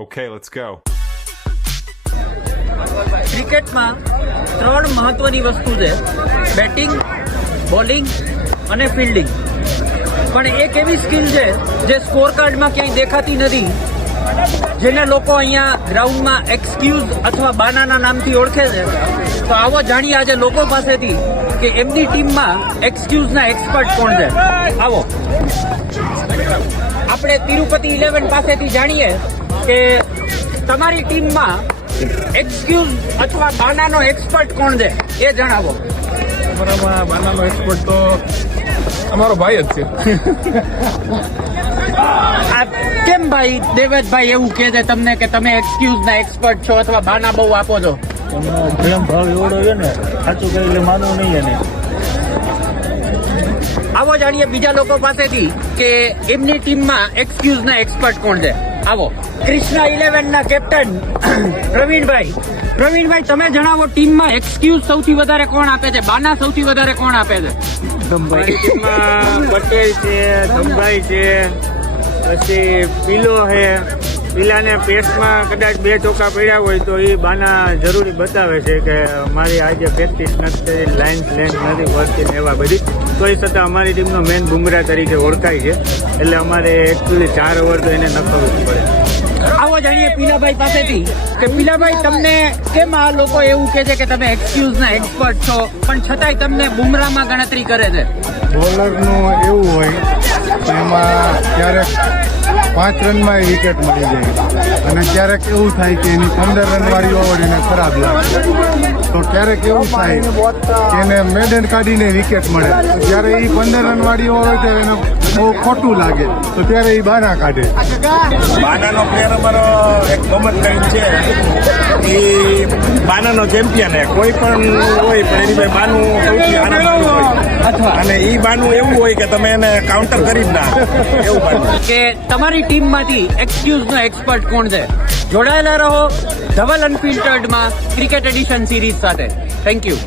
Okay, let's go. ક્રિકેટમાં 3 મહત્વની વસ્તુ છે: બેટિંગ, બોલિંગ અને ફિલ્ડિંગ. પણ એક એવી સ્કિલ છે જે સ્કોર કાર્ડમાં ક્યાંય દેખાતી નથી, જેને લોકો અહીંયા ગ્રાઉન્ડમાં એક્સક્યુઝ અથવા બાનાના નામથી ઓળખે છે. તો આવો જાણીએ આજે લોકો પાસેથી કે એમની ટીમમાં એક્સક્યુઝના એક્સપર્ટ કોણ છે. આવો આપણે તિરુપતિ 11 પાસેથી જાણીએ કે તમારી ટીમમાં એક્સક્યુઝ અથવા બાનાનો એક્સપર્ટ કોણ છે, એ જણાવો. અમારામાં બાનાનો એક્સપર્ટ તો અમારો ભાઈ જ છે. આ કેમ ભાઈ દેવેશભાઈ એવું કહે છે તમને કે તમે એક્સક્યુઝના એક્સપર્ટ છો અથવા બાના બહુ આપો છો? એમનો પ્રેમ ભાવ એવડો છે ને, સાચું કહે એટલે માનવું નહીં એને. આવો જાણીએ બીજા લોકો પાસેથી કે એમની ટીમમાં એક્સક્યુઝના એક્સપર્ટ કોણ છે. આવો કૃષ્ણા 11 ના કેપ્ટન પ્રવીણભાઈ, તમે જણાવો ટીમમાં એક્સક્યુઝ સૌથી વધારે કોણ આપે છે, બાના સૌથી વધારે કોણ આપે છે? મારી ટીમમાં પટેલ છે, ધમભાઈ છે, પછી પીલો છે. પીલાને પેસમાં કદાચ 2 ચોકા પડ્યા હોય તો એ બાના જરૂરી બતાવે છે કે મારી આજે પ્રેક્ટિસ નથી, લાઇન લેન્થ નથી વળતી ને એવા બધી. તોય છતાં અમારી ટીમનો મેન બુમરાહ તરીકે ઓળખાય છે, એટલે અમારે એકચ્યુઅલી 4 ઓવર તો એને નખાવવું જ પડે. આવો જાણીએ પીલાભાઈ પાસેથી કે પીલાભાઈ, તમને કેમ આ લોકો એવું કહે છે કે તમે એક્સક્યુઝના એક્સપર્ટ છો, પણ છતાંય તમને બુમરાહમાં ગણતરી કરે છે? બોલરનું એવું હોય કે એમાં ક્યારેક 5 રનમાં વિકેટ મળી જાય અને ક્યારેક એવું થાય કે એની 15 રનવાળી ઓવર એને ખરાબ લાગે, તો ક્યારેક એવું થાય કે એને મેડન કાઢીને વિકેટ મળે, તો જ્યારે એ 15 રનવાળી ઓવર હોય ત્યારે એને બહુ ખોટું લાગે, તો ત્યારે એ બાના કાઢે. બાનાનો પ્લેયર અમારો એક મોહમ્મદ કરીમ છે, એ બાનાનો ચેમ્પિયન છે. કોઈ પણ હોય પણ એની ભાઈ બાનું સૌથી આરામદાયક હોય, અથવા અને એ બાનું એવું હોય કે તમે એને કાઉન્ટર કરી જ ના એવું બાનું. કે તમારી ટીમમાંથી એક્સક્યુઝનો એક્સપર્ટ કોણ છે? જોડાયેલા રહો ધવલ અનફિલ્ટર્ડમાં ક્રિકેટ એડિશન સિરીઝ સાથે. Thank you.